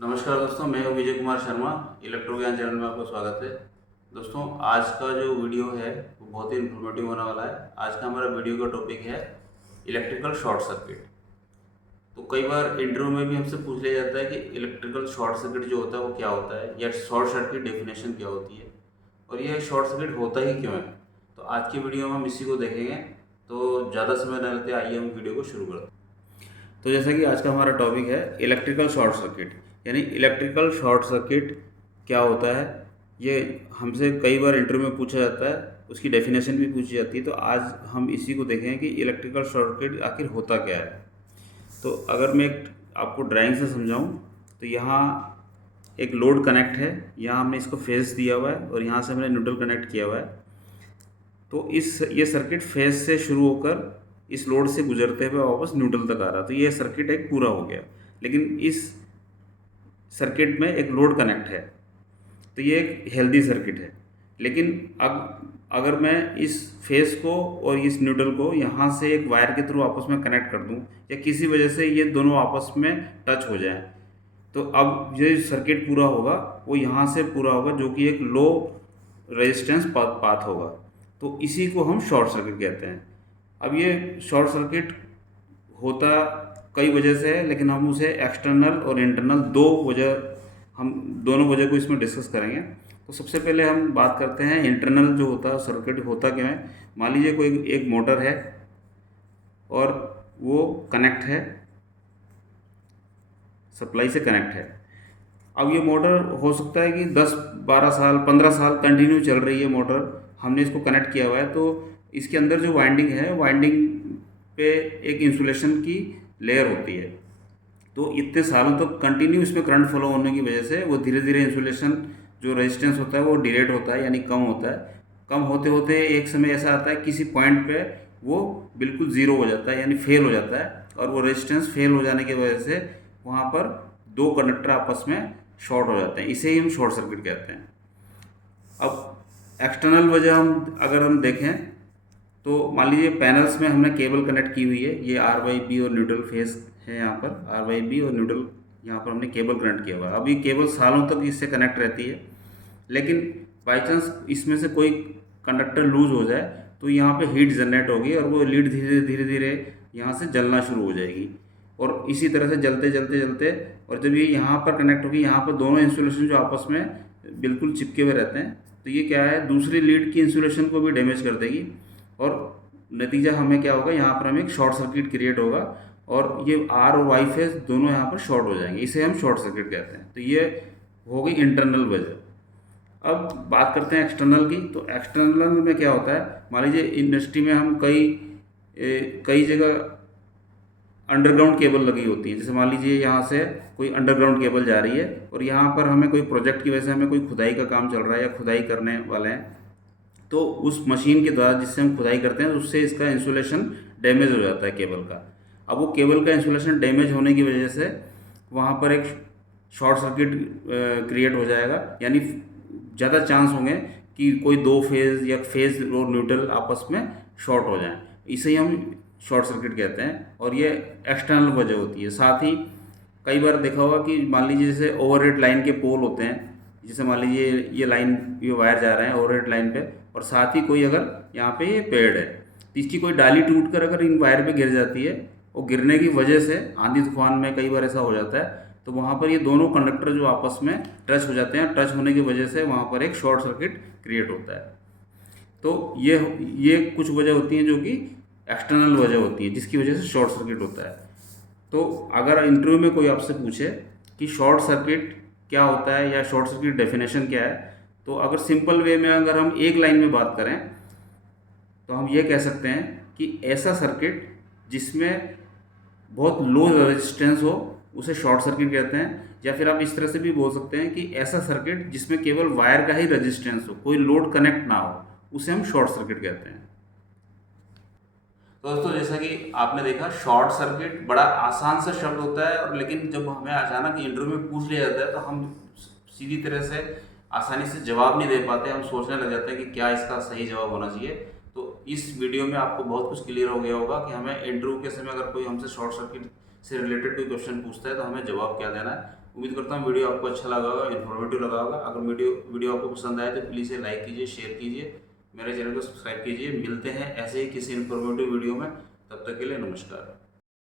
नमस्कार दोस्तों, मैं हूं विजय कुमार शर्मा। इलेक्ट्रो ज्ञान चैनल में आपका स्वागत है। दोस्तों, आज का जो वीडियो है वो बहुत ही इन्फॉर्मेटिव होने वाला है। आज का हमारा वीडियो का टॉपिक है इलेक्ट्रिकल शॉर्ट सर्किट। तो कई बार इंटरव्यू में भी हमसे पूछ लिया जाता है कि इलेक्ट्रिकल शॉर्ट सर्किट जो होता है वो क्या होता है, या शॉर्ट सर्किट डेफिनेशन क्या होती है, और यह शॉर्ट सर्किट होता ही क्यों है। तो आज की वीडियो में हम इसी को देखेंगे। तो ज़्यादा समय न लेते आइए हम वीडियो को शुरू करते हैं। तो जैसा कि आज का हमारा टॉपिक है इलेक्ट्रिकल शॉर्ट सर्किट, यानी इलेक्ट्रिकल शॉर्ट सर्किट क्या होता है, ये हमसे कई बार इंटरव्यू में पूछा जाता है, उसकी डेफिनेशन भी पूछी जाती है। तो आज हम इसी को देखेंगे कि इलेक्ट्रिकल शॉर्ट सर्किट आखिर होता क्या है। तो अगर मैं आपको ड्राइंग से समझाऊं तो यहाँ एक लोड कनेक्ट है, यहाँ हमने इसको फेस दिया हुआ है और यहाँ से हमने न्यूट्रल कनेक्ट किया हुआ है। तो ये सर्किट फेस से शुरू होकर इस लोड से गुजरते हुए वापस न्यूट्रल तक आ रहा, तो ये सर्किट एक पूरा हो गया। लेकिन इस सर्किट में एक लोड कनेक्ट है, तो ये एक हेल्दी सर्किट है। लेकिन अब अगर मैं इस फेस को और इस न्यूट्रल को यहाँ से एक वायर के थ्रू आपस में कनेक्ट कर दूँ, या किसी वजह से ये दोनों आपस में टच हो जाएं, तो अब जो सर्किट पूरा होगा वो यहाँ से पूरा होगा, जो कि एक लो रेजिस्टेंस पाथ होगा। तो इसी को हम शॉर्ट सर्किट कहते हैं। अब ये शॉर्ट सर्किट होता कई वजह से है, लेकिन हम उसे एक्सटर्नल और इंटरनल हम दोनों वजह को इसमें डिस्कस करेंगे। तो सबसे पहले हम बात करते हैं इंटरनल जो होता है सर्किट होता क्या है। मान लीजिए कोई एक मोटर है और वो कनेक्ट है, सप्लाई से कनेक्ट है। अब ये मोटर हो सकता है कि 10 12 साल 15 साल कंटिन्यू चल रही है मोटर, हमने इसको कनेक्ट किया हुआ है। तो इसके अंदर जो वाइंडिंग है, वाइंडिंग पे एक इंसुलेशन की लेयर होती है। तो इतने सालों तक कंटिन्यू इसमें करंट फ्लो होने की वजह से वो धीरे धीरे इंसुलेशन जो रेजिस्टेंस होता है वो डिलेट होता है, यानी कम होता है। कम होते होते एक समय ऐसा आता है किसी पॉइंट पे वो बिल्कुल ज़ीरो हो जाता है, यानी फेल हो जाता है। और वो रेजिस्टेंस फेल हो जाने की वजह से वहाँ पर दो कंडक्टर आपस में शॉर्ट हो जाते हैं, इसे ही हम शॉर्ट सर्किट कहते हैं। अब एक्सटर्नल वजह अगर हम देखें तो मान लीजिए पैनल्स में हमने केबल कनेक्ट की हुई है, ये आर वाई बी और न्यूट्रल फेस है, यहाँ पर आर वाई बी और न्यूट्रल, यहाँ पर हमने केबल कनेक्ट किया हुआ है। अब ये केबल सालों तक इससे कनेक्ट रहती है, लेकिन बाई चांस इसमें से कोई कंडक्टर लूज हो जाए तो यहाँ पे हीट जनरेट होगी और वो लीड धीरे धीरे धीरे यहाँ से जलना शुरू हो जाएगी। और इसी तरह से जलते जलते जलते, और जब ये यहाँ पर कनेक्ट होगी, यहाँ पर दोनों इंसुलेशन जो आपस में बिल्कुल चिपके हुए रहते हैं, तो ये क्या है, दूसरी लीड की इंसुलेशन को भी डैमेज कर देगी। और नतीजा हमें क्या होगा, यहाँ पर हमें एक शॉर्ट सर्किट क्रिएट होगा और ये आर और वाई फेज दोनों यहाँ पर शॉर्ट हो जाएंगे, इसे हम शॉर्ट सर्किट कहते हैं। तो ये हो गई इंटरनल वजह। अब बात करते हैं एक्सटर्नल की। तो एक्सटर्नल में क्या होता है, मान लीजिए इंडस्ट्री में हम कई जगह अंडरग्राउंड केबल लगी होती है। जैसे मान लीजिए यहाँ से कोई अंडरग्राउंड केबल जा रही है और यहाँ पर हमें कोई प्रोजेक्ट की वजह से हमें कोई खुदाई का काम चल रहा है या खुदाई करने वाले हैं, तो उस मशीन के द्वारा जिससे हम खुदाई करते हैं उससे इसका इंसुलेशन डैमेज हो जाता है केबल का। अब वो केबल का इंसुलेशन डैमेज होने की वजह से वहाँ पर एक शॉर्ट सर्किट क्रिएट हो जाएगा, यानी ज़्यादा चांस होंगे कि कोई दो फेज़ या फेज़ और न्यूट्रल आपस में शॉर्ट हो जाएं, इसे ही हम शॉर्ट सर्किट कहते हैं। और ये एक्सटर्नल वजह होती है। साथ ही कई बार देखा होगा कि मान लीजिए जैसे ओवरहेड लाइन के पोल होते हैं, जैसे मान लीजिए ये लाइन, ये वायर जा रहे हैं ओवरहेड लाइन पे, और साथ ही कोई अगर यहाँ पे ये पेड़ है, तो इसकी कोई डाली टूट कर अगर इन वायर पे गिर जाती है, और गिरने की वजह से आंधी तूफान में कई बार ऐसा हो जाता है, तो वहाँ पर ये दोनों कंडक्टर जो आपस में टच हो जाते हैं, टच होने की वजह से वहाँ पर एक शॉर्ट सर्किट क्रिएट होता है। तो ये कुछ वजह होती हैं जो कि एक्सटर्नल वजह होती है, जिसकी वजह से शॉर्ट सर्किट होता है। तो अगर इंटरव्यू में कोई आपसे पूछे कि शॉर्ट सर्किट क्या होता है या शॉर्ट सर्किट डेफिनेशन क्या है, तो अगर सिंपल वे में अगर हम एक लाइन में बात करें तो हम ये कह सकते हैं कि ऐसा सर्किट जिसमें बहुत लो रेजिस्टेंस हो उसे शॉर्ट सर्किट कहते हैं। या फिर आप इस तरह से भी बोल सकते हैं कि ऐसा सर्किट जिसमें केवल वायर का ही रेजिस्टेंस हो, कोई लोड कनेक्ट ना हो, उसे हम शॉर्ट सर्किट कहते हैं। तो दोस्तों, जैसा कि आपने देखा, शॉर्ट सर्किट बड़ा आसान सा शब्द होता है, और लेकिन जब हमें अचानक इंटरव्यू में पूछ लिया जाता है तो हम सीधी तरह से आसानी से जवाब नहीं दे पाते, हम सोचने लग जाते हैं कि क्या इसका सही जवाब होना चाहिए। तो इस वीडियो में आपको बहुत कुछ क्लियर हो गया होगा कि हमें इंटरव्यू के समय अगर कोई हमसे शॉर्ट सर्किट से रिलेटेड कोई क्वेश्चन पूछता है तो हमें जवाब क्या देना है, उम्मीद करता हूँ वीडियो आपको अच्छा लगा होगा, इन्फॉर्मेटिव लगा होगा। अगर वीडियो आपको पसंद आए तो प्लीज़ लाइक कीजिए, शेयर कीजिए, मेरे चैनल को सब्सक्राइब कीजिए। मिलते हैं ऐसे ही किसी इन्फॉर्मेटिव वीडियो में, तब तक के लिए नमस्कार।